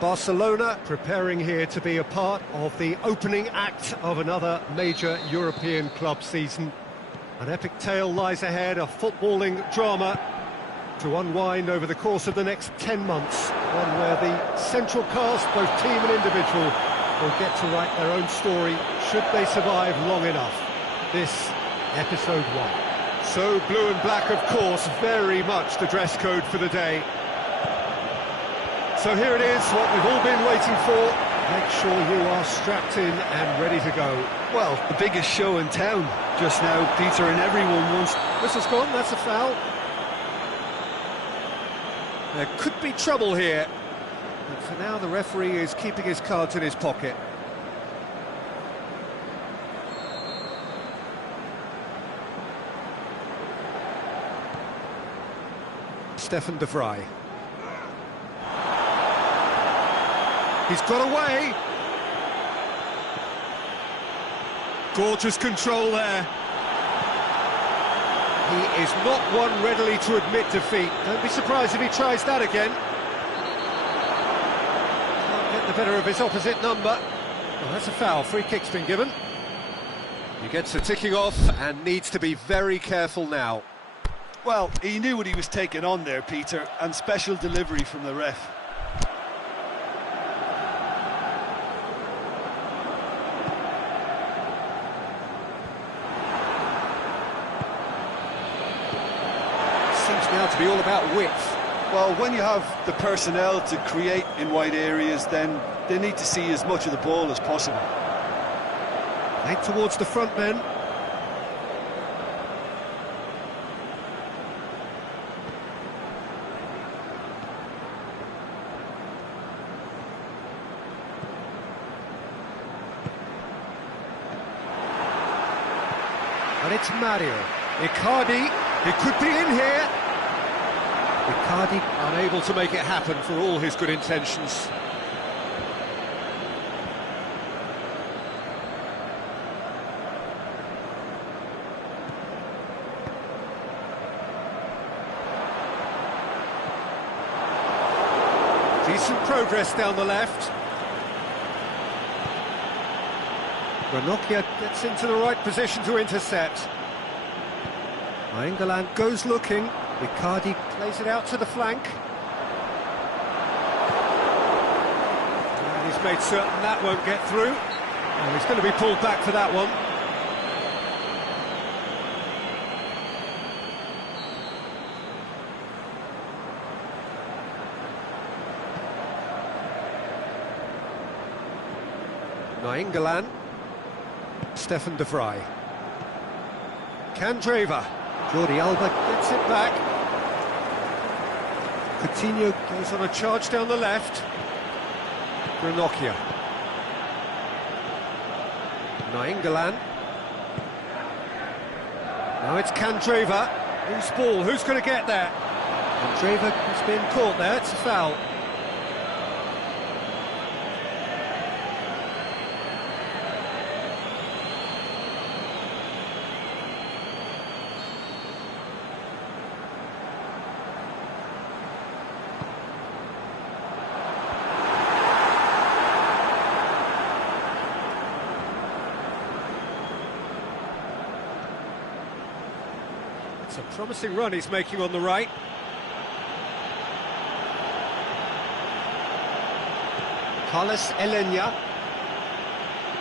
Barcelona preparing here to be a part of the opening act of another major European club season. An epic tale lies ahead, a footballing drama to unwind over the course of the next 10 months. One where the central cast, both team and individual, will get to write their own story should they survive long enough. This, episode 1. So blue and black, of course, very much the dress code for the day. So here it is, what we've all been waiting for. Make sure you are strapped in and ready to go. Well, the biggest show in town just now, Peter, and everyone wants... Whistle's gone, that's a foul. There could be trouble here. But for now, the referee is keeping his cards in his pocket. Stefan de Vrij. He's got away. Gorgeous control there. He is not one readily to admit defeat. Don't be surprised if he tries that again. Can't get the better of his opposite number. Well, that's a foul. Free kick's been given. He gets the ticking off and needs to be very careful now. Well, he knew what he was taking on there, Peter, and special delivery from the ref. Seems now to be all about width. Well, when you have the personnel to create in wide areas, then they need to see as much of the ball as possible. Played towards the front men. And it's Mario. Icardi, he could be in here. Icardi unable to make it happen for all his good intentions. Decent progress down the left. Ranocchia gets into the right position to intercept. Nainggolan goes looking. Icardi plays it out to the flank. And he's made certain that won't get through. And he's going to be pulled back for that one. Nainggolan. Stefan de Vrij. Candreva. Jordi Alba gets it back. Coutinho goes on a charge down the left. Ranocchia. Nainggolan. Now it's Candreva. Who's ball? Who's going to get there? Candreva has been caught there. It's a foul. It's a promising run he's making on the right. Carlos Elenya.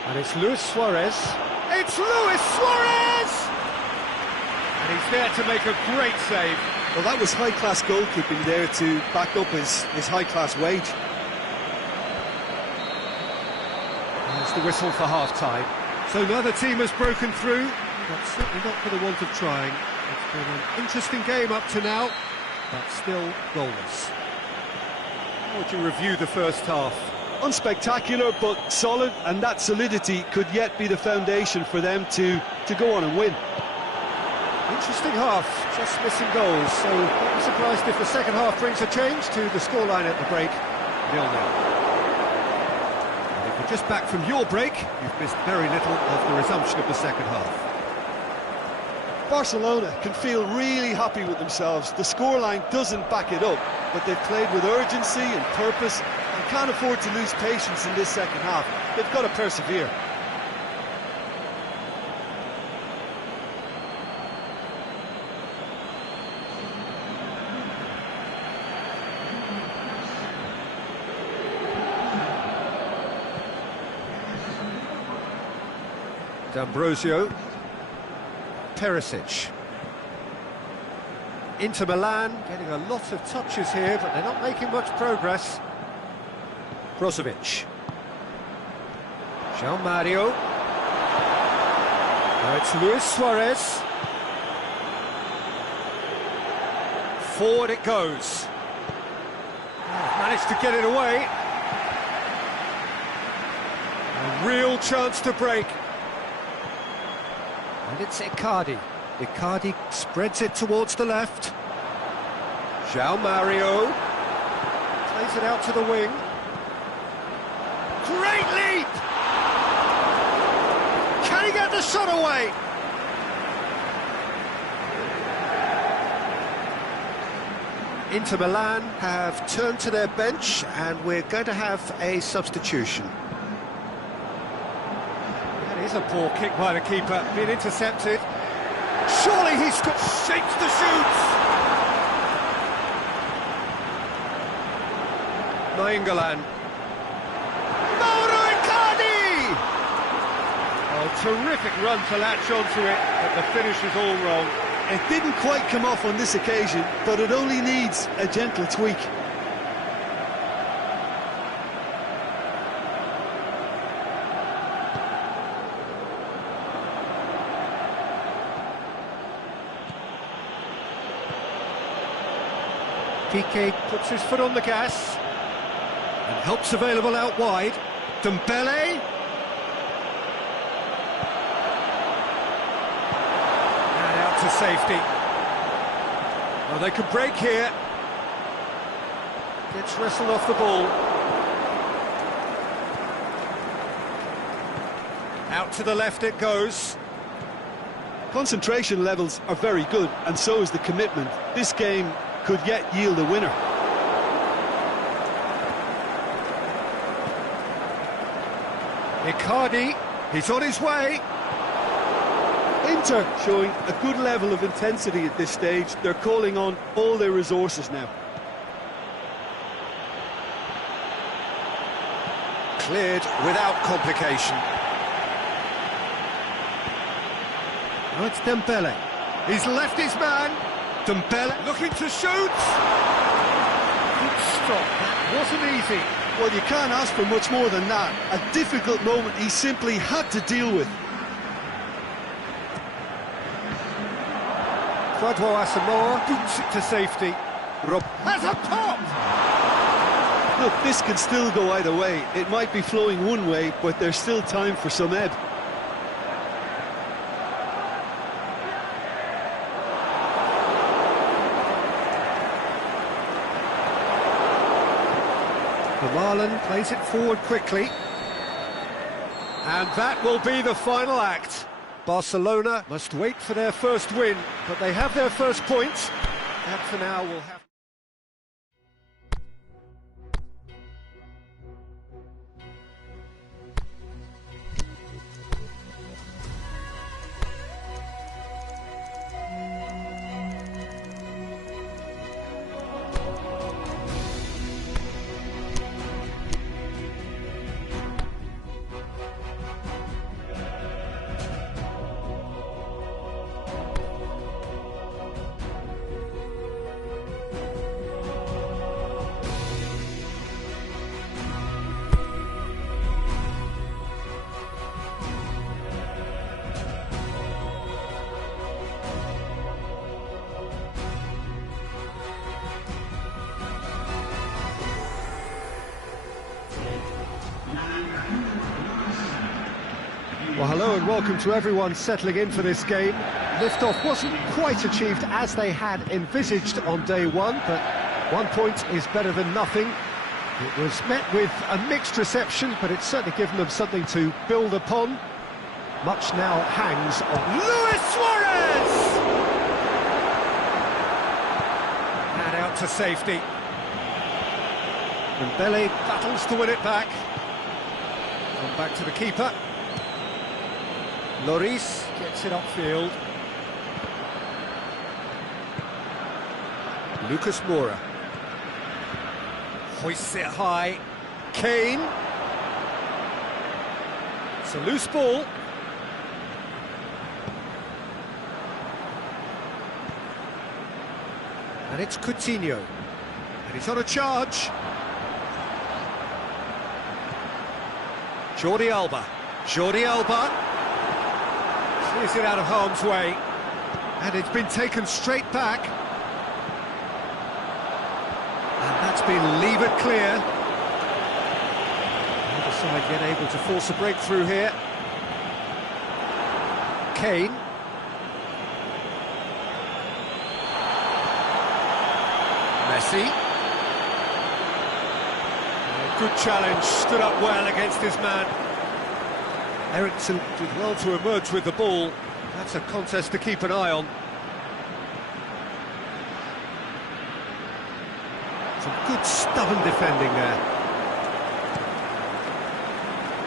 And it's Luis Suarez. It's Luis Suarez! And he's there to make a great save. Well, that was high-class goalkeeping there to back up his high-class wage. There's the whistle for half-time. So now the team has broken through, but certainly not for the want of trying. It's been an interesting game up to now, but still goalless. How would you review the first half? Unspectacular, but solid, and that solidity could yet be the foundation for them to go on and win. Interesting half, just missing goals, so don't be surprised if the second half brings a change to the scoreline at the break, 0-0. And if you're just back from your break, you've missed very little of the resumption of the second half. Barcelona can feel really happy with themselves. The scoreline doesn't back it up, but they've played with urgency and purpose, They can't afford to lose patience in this second half. They've got to persevere. D'Ambrosio, Perisic. Inter Milan getting a lot of touches here, but they're not making much progress. Brozovic. João Mario. Now it's Luis Suarez. Forward it goes. Managed to get it away. A real chance to break. And it's Icardi. Icardi spreads it towards the left. João Mario plays it out to the wing. Great leap! Can he get the shot away? Inter Milan have turned to their bench, and we're going to have a substitution. That is a poor kick by the keeper, being intercepted. Surely he shakes the shoots! Nainggolan. Mauro Icardi! Oh, terrific run to latch onto it, but the finish is all wrong. It didn't quite come off on this occasion, but it only needs a gentle tweak. Piqué puts his foot on the gas, and help's available out wide. Dembele. And out to safety. Well, they could break here. Gets wrestled off the ball. Out to the left it goes. Concentration levels are very good, and so is the commitment. This game could yet yield a winner. Icardi, he's on his way. Inter showing a good level of intensity at this stage. They're calling on all their resources now. Cleared without complication. Now it's Dembele. He's left his man. Dembele looking to shoot. Good stop. That wasn't easy. Well, you can't ask for much more than that. A difficult moment he simply had to deal with. Kwadwo Asamoah boots it to safety. Rob has a pop! Look, this can still go either way. It might be flowing one way, but there's still time for some ebb. Vermaelen plays it forward quickly. And that will be the final act. Barcelona must wait for their first win, but they have their first point. And for now, we'll have... Well, hello and welcome to everyone settling in for this game. Liftoff wasn't quite achieved as they had envisaged on day one, but 1 point is better than nothing. It was met with a mixed reception, but it's certainly given them something to build upon. Much now hangs on Luis Suarez! And out to safety. Mbele battles to win it back. Come back to the keeper. Lloris gets it upfield. Lucas Moura hoists it high. Kane. It's a loose ball. And it's Coutinho. And he's on a charge. Jordi Alba. Jordi Alba. Clears it out of harm's way. And it's been taken straight back. And that's been levered clear. The other side yet able to force a breakthrough here. Kane. Messi. Good challenge, stood up well against his man. Eriksen did well to emerge with the ball. That's a contest to keep an eye on. Some good stubborn defending there.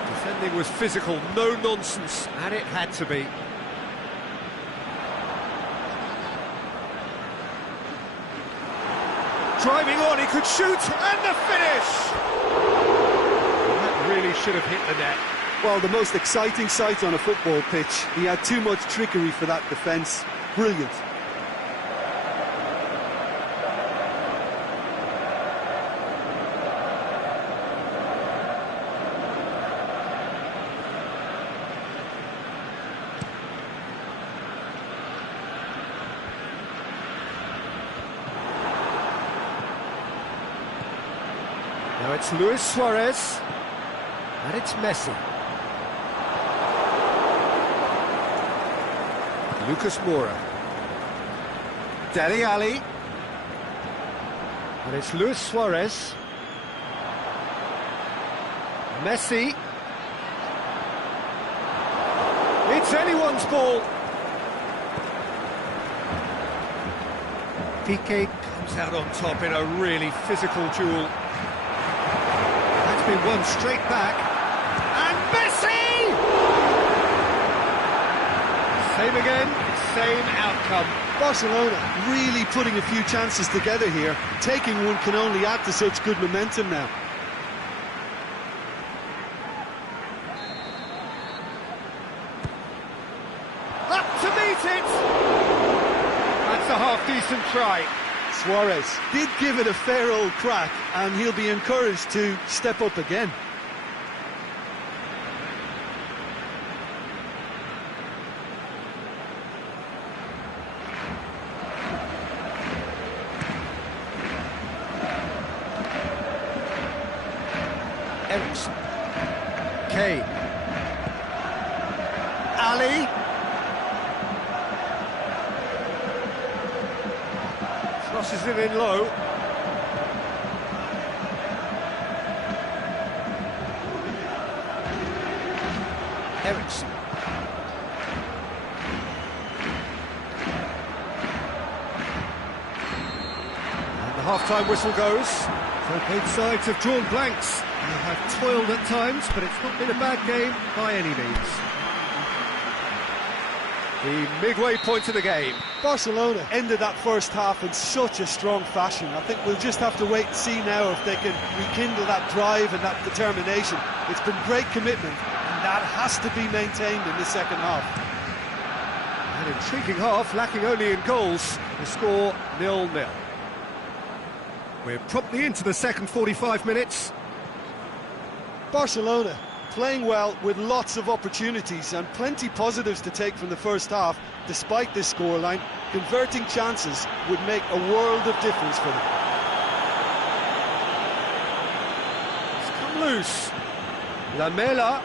Defending was physical, no nonsense, and it had to be. Driving on, he could shoot, and the finish! That really should have hit the net. Well, the most exciting sight on a football pitch. He had too much trickery for that defence. Brilliant. Now it's Luis Suarez, and it's Messi. Lucas Moura. Dele Alli. And it's Luis Suarez. Messi. It's anyone's ball. Piqué comes out on top in a really physical duel. That's been won straight back. And Messi! Same again, same outcome. Barcelona really putting a few chances together here. Taking one can only add to such good momentum now. Up to meet it! That's a half-decent try. Suarez did give it a fair old crack, and he'll be encouraged to step up again. Eriksen. Kane. Ali. Crosses it in low. Eriksen. And the half-time whistle goes. So both sides have drawn blanks. They have toiled at times, but it's not been a bad game by any means. The midway point of the game. Barcelona ended that first half in such a strong fashion. I think we'll just have to wait and see now if they can rekindle that drive and that determination. It's been great commitment, and that has to be maintained in the second half. An intriguing half, lacking only in goals. The score 0-0. We're promptly into the second 45 minutes. Barcelona playing well with lots of opportunities and plenty positives to take from the first half. Despite this scoreline, converting chances would make a world of difference for them. It's come loose. Lamela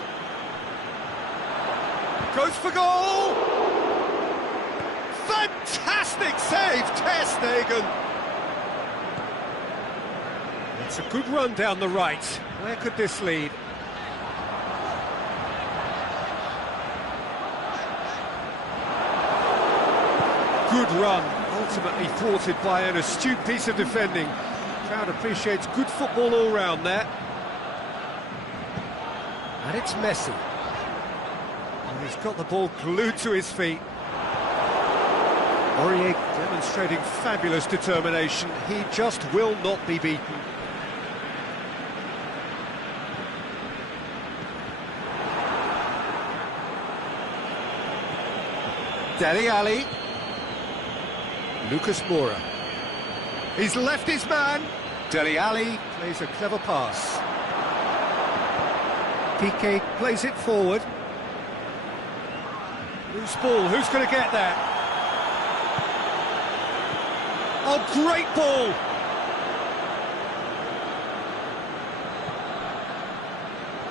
goes for goal. Fantastic save, Ter Stegen. It's a good run down the right. Where could this lead? Good run, ultimately thwarted by an astute piece of defending. Crowd appreciates good football all round there. And it's Messi. And he's got the ball glued to his feet. Aurier demonstrating fabulous determination. He just will not be beaten. Dele Alli. Lucas Moura. He's left his man. Dele Alli plays a clever pass. Piqué plays it forward. Loose ball, who's going to get there? Oh, great ball!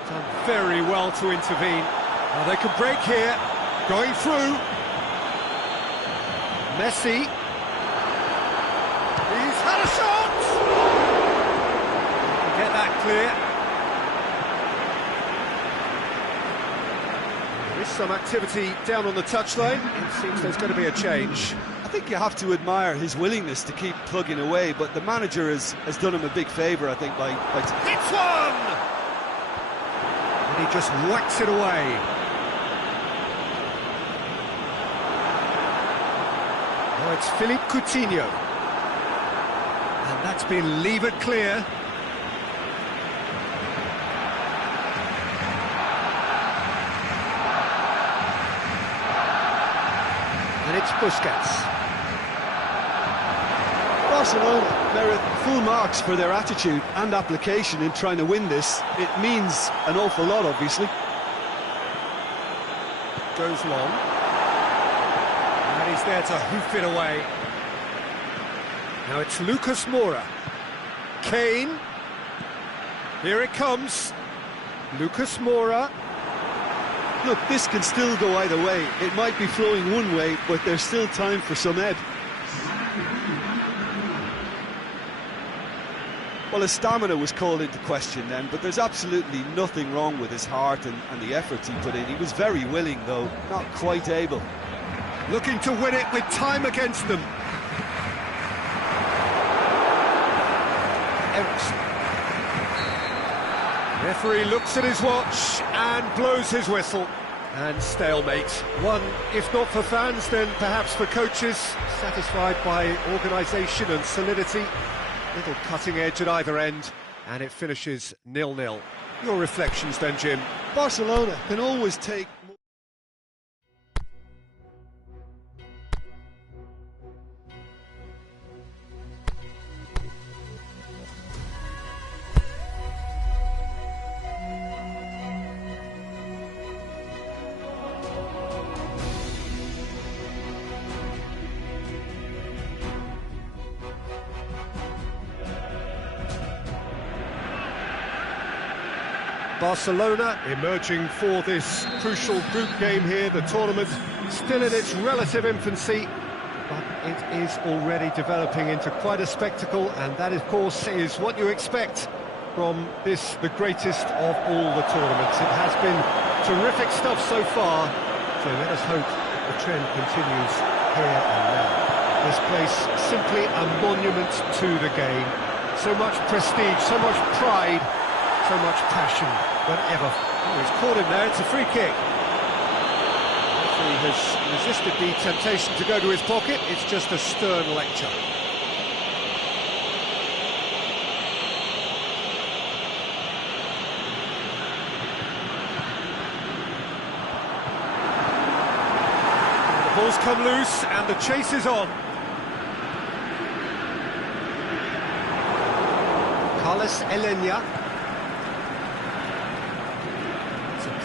Done very well to intervene. Now they can break here. Going through. Messi. He's had a shot! Get that clear. There is some activity down on the touchline. It seems there's going to be a change. I think you have to admire his willingness to keep plugging away, but the manager has done him a big favour, I think, by... Hits one! And he just whacks it away. Now it's Philippe Coutinho. And that's been levered clear. And it's Busquets. Barcelona merit full marks for their attitude and application in trying to win this. It means an awful lot, obviously. Goes long. And he's there to hoof it away. Now it's Lucas Moura. Kane. Here it comes. Lucas Moura. Look, this can still go either way. It might be flowing one way, but there's still time for some ebb. Well, his stamina was called into question then, but there's absolutely nothing wrong with his heart and the efforts he put in. He was very willing, though, not quite able. Looking to win it with time against them. Eriksen. Referee looks at his watch and blows his whistle. And stalemate. One, if not for fans, then perhaps for coaches, satisfied by organisation and solidity. Little cutting edge at either end, and it finishes 0-0. Your reflections then, Jim? Barcelona can always take... Barcelona emerging for this crucial group game here. The tournament still in its relative infancy, but it is already developing into quite a spectacle, and that, of course, is what you expect from this, the greatest of all the tournaments. It has been terrific stuff so far, so let us hope the trend continues here and now. This place simply a monument to the game. So much prestige, so much pride, so much passion whenever. Oh, he's caught him there, it's a free kick. He has resisted the temptation to go to his pocket. It's just a stern lecture. The ball's come loose and the chase is on. Carlos Elena.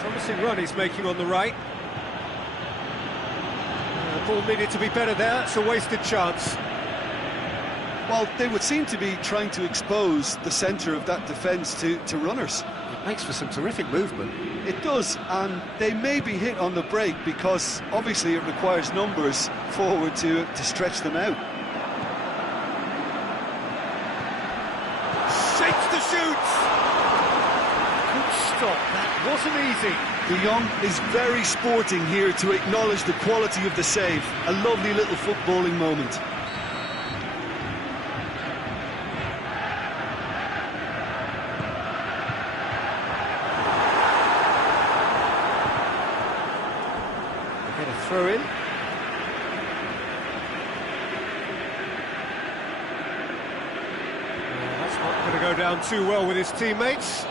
Promising run he's making on the right. The ball needed to be better there, it's a wasted chance. Well, they would seem to be trying to expose the centre of that defence to runners. It makes for some terrific movement. It does, and they may be hit on the break because obviously it requires numbers forward to stretch them out. Shakes to shoot! Good stop, that wasn't easy. De Jong is very sporting here to acknowledge the quality of the save. A lovely little footballing moment. throw in. That's not going to go down too well with his teammates.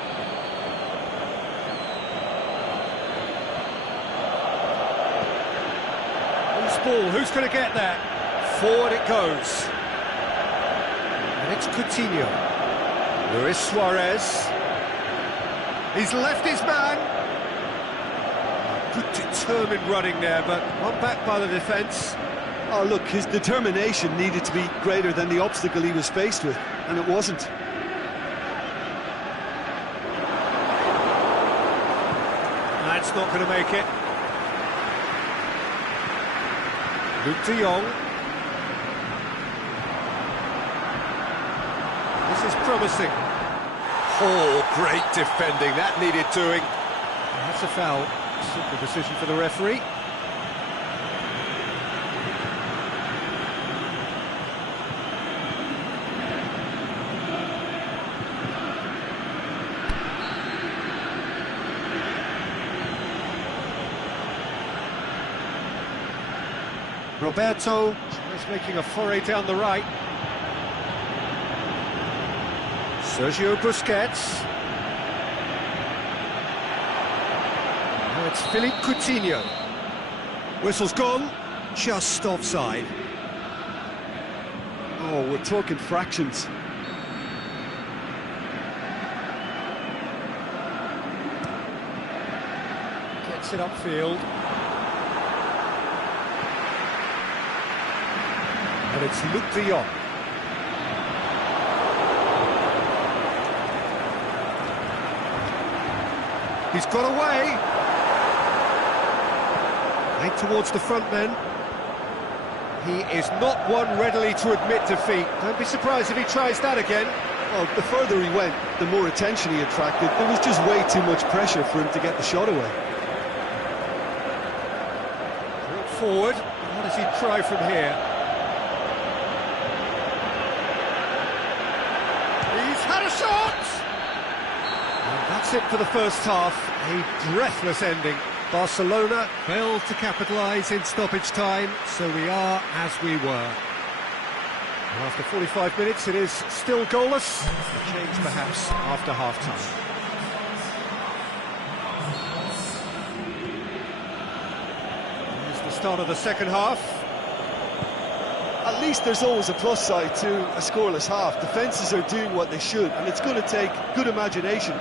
Loose ball, who's going to get that? Forward it goes. And it's Coutinho. Luis Suarez. He's left his man. Good determined running there, but one back by the defence. Oh, look, his determination needed to be greater than the obstacle he was faced with, and it wasn't. That's not going to make it. Luuk de Jong. This is promising. Oh, great defending. That needed doing. And that's a foul. Simple decision for the referee. Roberto is making a foray down the right. Sergio Busquets. Now it's Philippe Coutinho. Whistle's gone, just offside. Oh, we're talking fractions. Gets it upfield. And it's Luuk de Jong. He's got away. Right towards the front men. He is not one readily to admit defeat. Don't be surprised if he tries that again. Well, the further he went, the more attention he attracted. There was just way too much pressure for him to get the shot away. Brought forward. What does he try from here? He's had a shot! And that's it for the first half. A breathless ending. Barcelona failed to capitalise in stoppage time, so we are as we were. And after 45 minutes, it is still goalless. A change perhaps after half-time. Here's the start of the second half. At least there's always a plus side to a scoreless half. Defences are doing what they should, and it's going to take good imagination.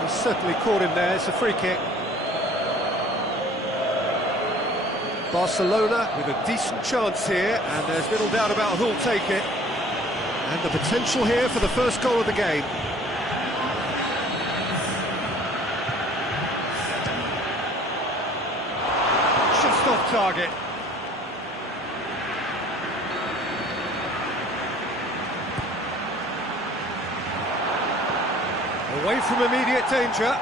He's certainly caught him there. It's a free kick. Barcelona with a decent chance here, and there's little doubt about who'll take it. And the potential here for the first goal of the game. Just off target. Away from immediate danger.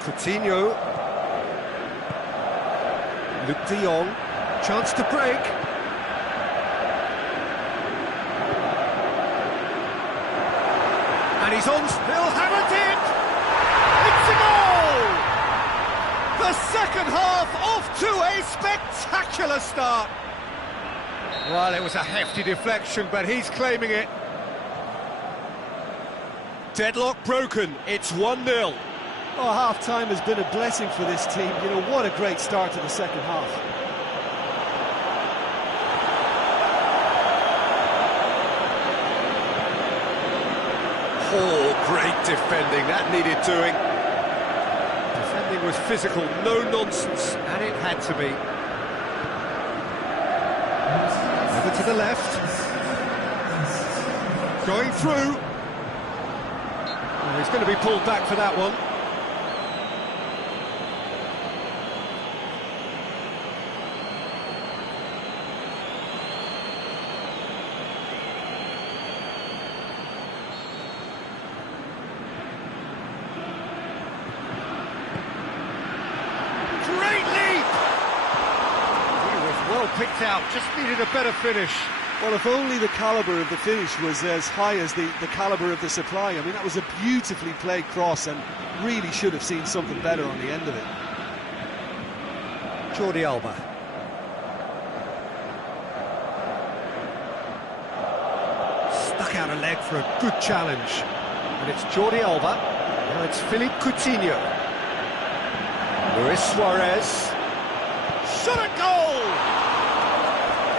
Coutinho. Luuk de Jong. Chance to break. And he's on. He'll hammer it in. It's a goal! The second half off to a spectacular start. Well, it was a hefty deflection, but he's claiming it. Deadlock broken. It's 1-0. Oh, half-time has been a blessing for this team. You know, what a great start to the second half. Oh, great defending. That needed doing. Defending was physical, no nonsense, and it had to be. Over to the left. Going through. Oh, he's going to be pulled back for that one. Great leap! He was well picked out, just needed a better finish. Well, if only the calibre of the finish was as high as the calibre of the supply. I mean, that was a beautifully played cross and really should have seen something better on the end of it. Jordi Alba. Stuck out a leg for a good challenge. And it's Jordi Alba. Now it's Philippe Coutinho. Luis Suarez. Shot at goal!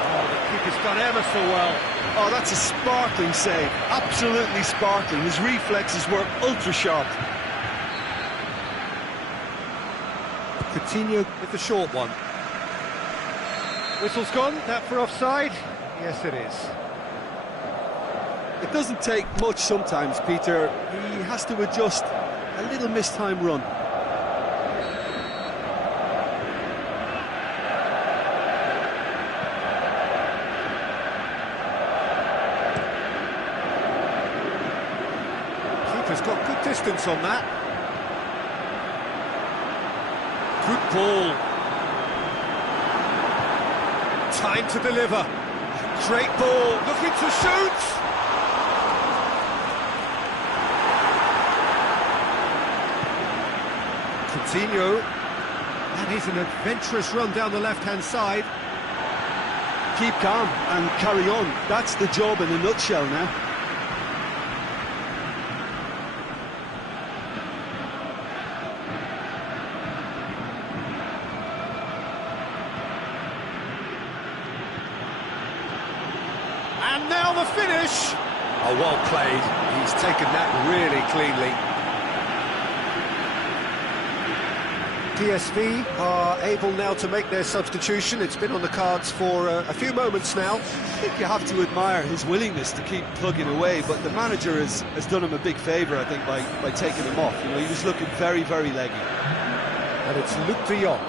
Oh, the kick has done ever so well. Oh, that's a sparkling save. Absolutely sparkling. His reflexes were ultra sharp. Coutinho with the short one. Whistle's gone. That for offside? Yes, it is. It doesn't take much sometimes, Peter. He has to adjust a little mistimed run. Keeper's got good distance on that. Good ball. Time to deliver. Great ball. Looking to shoot. Coutinho, and he's an adventurous run down the left-hand side. Keep calm and carry on. That's the job in a nutshell now. And now the finish. Oh, well played. He's taken that really cleanly. PSV are able now to make their substitution. It's been on the cards for a few moments now. I think you have to admire his willingness to keep plugging away, but the manager has done him a big favour, I think, by taking him off. You know, he was looking very, very leggy. And it's Luc de Jong.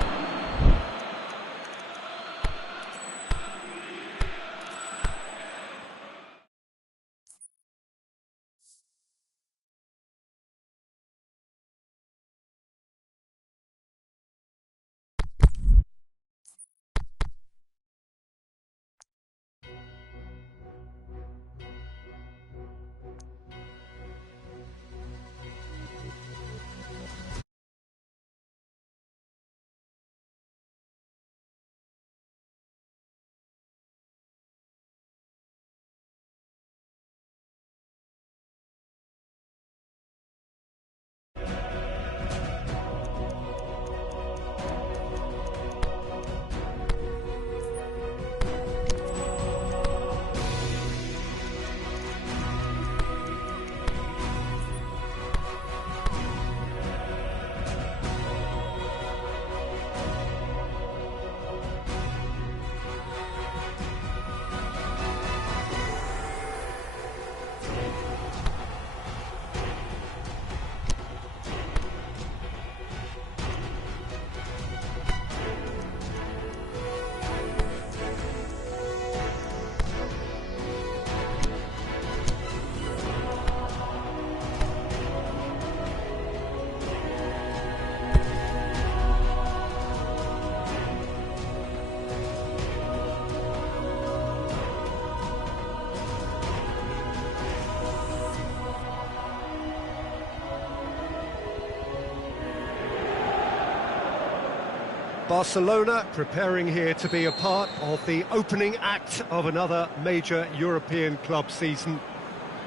Barcelona preparing here to be a part of the opening act of another major European club season.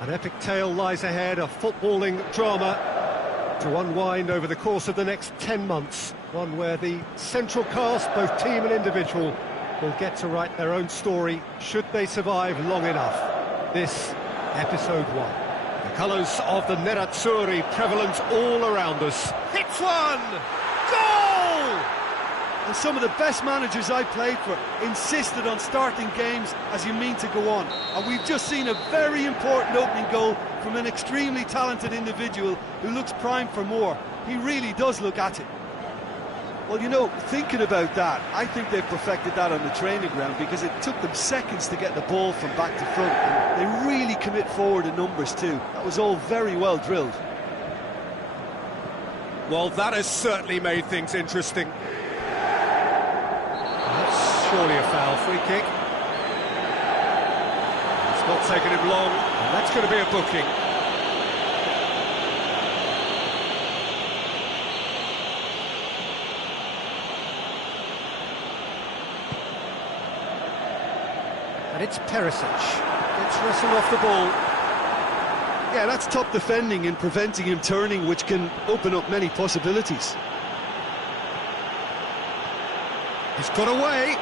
An epic tale lies ahead, a footballing drama to unwind over the course of the next 10 months. One where the central cast, both team and individual, will get to write their own story should they survive long enough. This, episode 1. The colours of the Nerazzurri prevalent all around us. Hits one! Goal! And some of the best managers I played for insisted on starting games as you mean to go on. And we've just seen a very important opening goal from an extremely talented individual who looks primed for more. He really does look at it. Well, you know, thinking about that, I think they've perfected that on the training ground because it took them seconds to get the ball from back to front. And they really commit forward in numbers too. That was all very well drilled. Well, that has certainly made things interesting. That's surely a foul. Free kick. not taken him long, and that's going to be a booking. And it's Perisic. Gets wrestled off the ball. Yeah, that's top defending and preventing him turning, which can open up many possibilities. He's got away.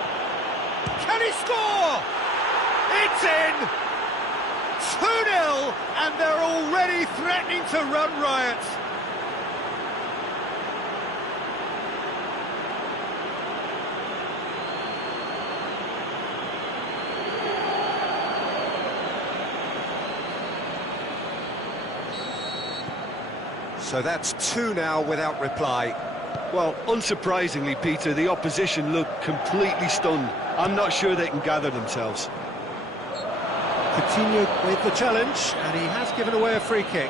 Can he score? It's in! 2-0, and they're already threatening to run riot. So that's 2 now without reply. Well, unsurprisingly, Peter, the opposition look completely stunned. I'm not sure they can gather themselves. Continued with the challenge, and he has given away a free kick.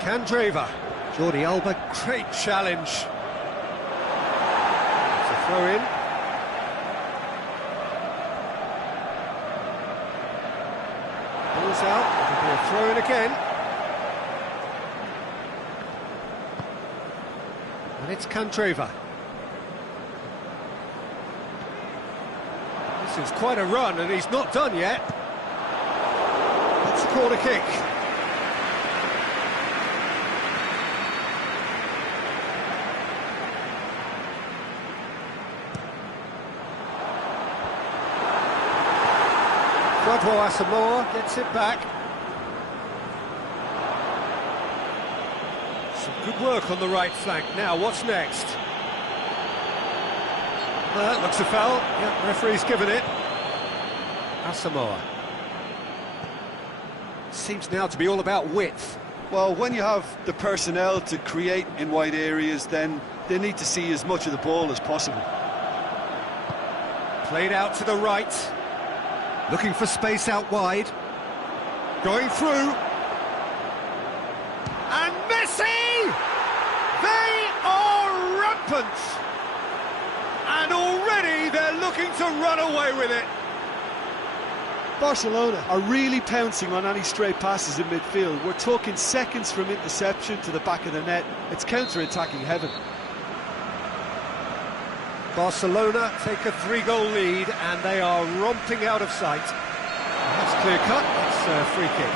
Candreva. Jordi Alba, great challenge. It's a throw in. Ball's out, it'll be a throw in again. And it's Candreva. This is quite a run, and he's not done yet. That's a corner kick. Kwadwo Asamoah gets it back. Some good work on the right flank. Now, what's next? That looks a foul. Yeah, referee's given it. Asamoah. Seems now to be all about width. Well, when you have the personnel to create in wide areas, then they need to see as much of the ball as possible. Played out to the right. Looking for space out wide. Going through. And Messi! They are rampant! And already they're looking to run away with it. Barcelona are really pouncing on any stray passes in midfield. We're talking seconds from interception to the back of the net. It's counter-attacking heaven. Barcelona take a 3-goal lead, and they are romping out of sight. That's clear cut, that's a free kick.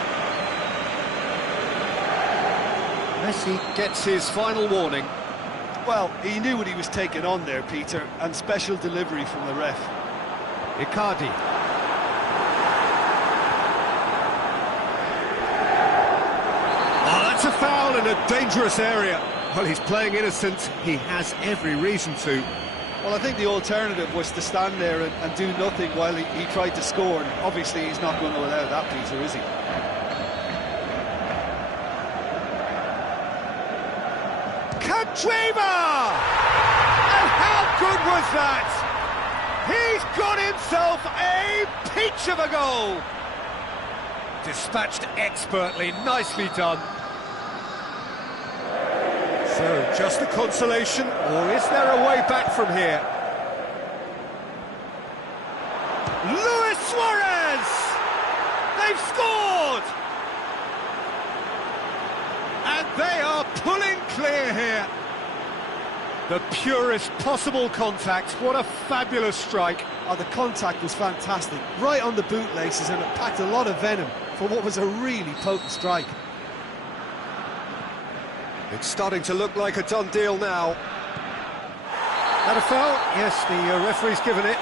Messi gets his final warning. Well, he knew what he was taking on there, Peter, and special delivery from the ref. Icardi. Oh, that's a foul in a dangerous area. Well, he's playing innocent. He has every reason to. Well, I think the alternative was to stand there and do nothing while he tried to score, and obviously he's not going to allow that, Peter, is he? Candreva! And how good was that? He's got himself a peach of a goal! Dispatched expertly, nicely done. So, just a consolation, or is there a way back from here? Luis Suarez! They've scored! And they are pulling clear here. The purest possible contact. What a fabulous strike. Oh, the contact was fantastic. Right on the bootlaces, and it packed a lot of venom for what was a really potent strike. It's starting to look like a done deal now. That a foul? Yes, the referee's given it.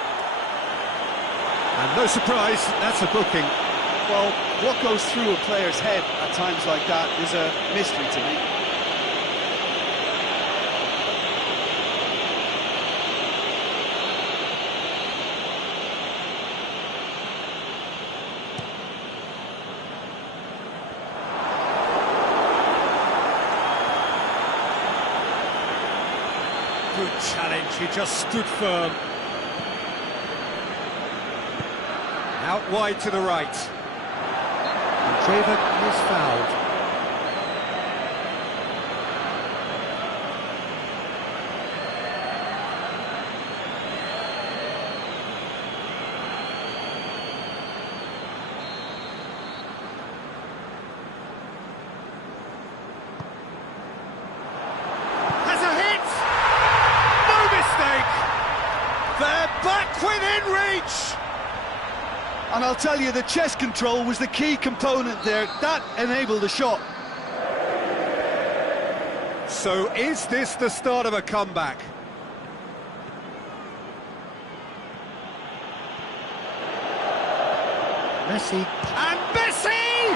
And no surprise, that's a booking. Well, what goes through a player's head at times like that is a mystery to me. Good challenge, he just stood firm. Out wide to the right. Candreva is fouled. And I'll tell you, the chest control was the key component there. That enabled the shot. So is this the start of a comeback? Messi. And Messi!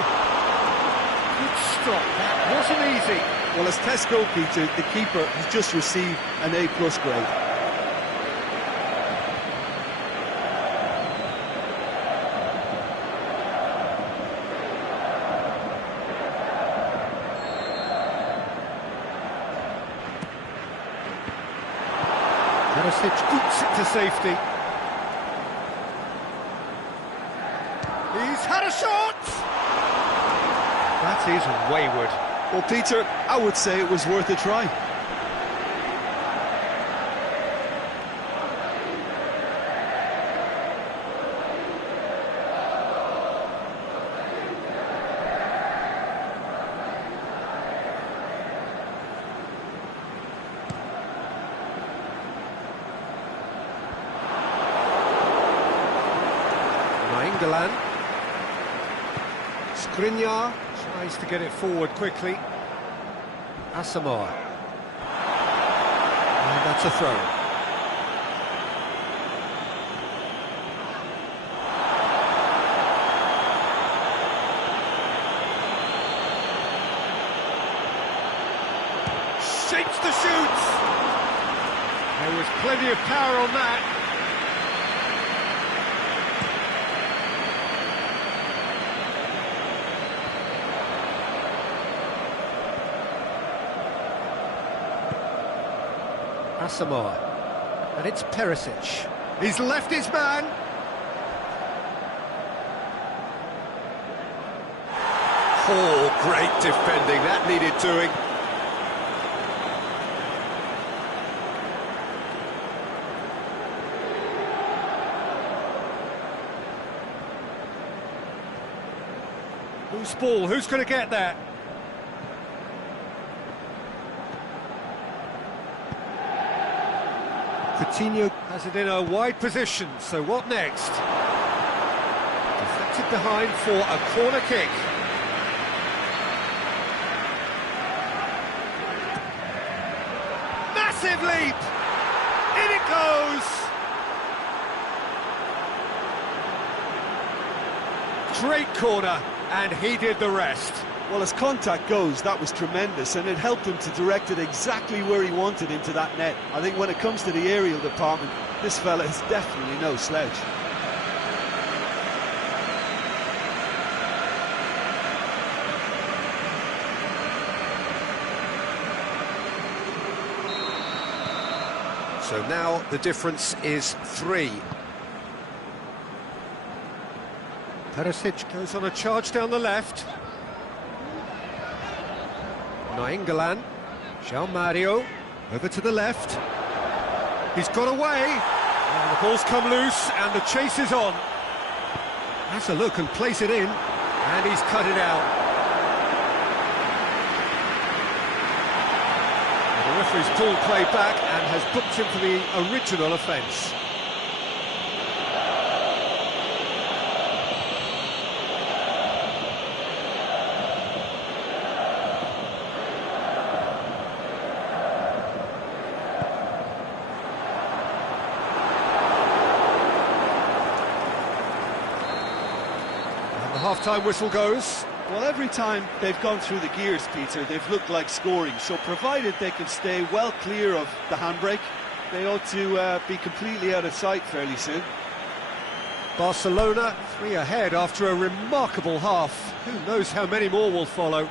Good stop, that wasn't easy. Well, as test goal, Peter, the keeper has just received an A+ grade. Perisic boots it to safety. He's had a shot! That is wayward. Well, Peter, I would say it was worth a try. Nainggolan. Skriniar tries to get it forward quickly. Asamoah. And that's a throw. Shapes the shoot! There was plenty of power on that. Asamoah, and it's Perisic. He's left his man. Oh, great defending, that needed doing. Loose ball, who's going to get that? Coutinho has it in a wide position, so what next? Deflected behind for a corner kick. Massive leap! In it goes! Great corner, and he did the rest. Well, as contact goes, that was tremendous, and it helped him to direct it exactly where he wanted into that net. I think when it comes to the aerial department, this fella is definitely no slouch. So now the difference is 3. Perisic goes on a charge down the left. Nainggolan, João Mario, over to the left. He's got away, and the ball's come loose, and the chase is on. Has a look and plays it in, and he's cut it out. And the referee's pulled play back and has booked him for the original offence. The half-time whistle goes. Well, every time they've gone through the gears, Peter, they've looked like scoring. So provided they can stay well clear of the handbrake, they ought to be completely out of sight fairly soon. Barcelona 3 ahead after a remarkable half. Who knows how many more will follow.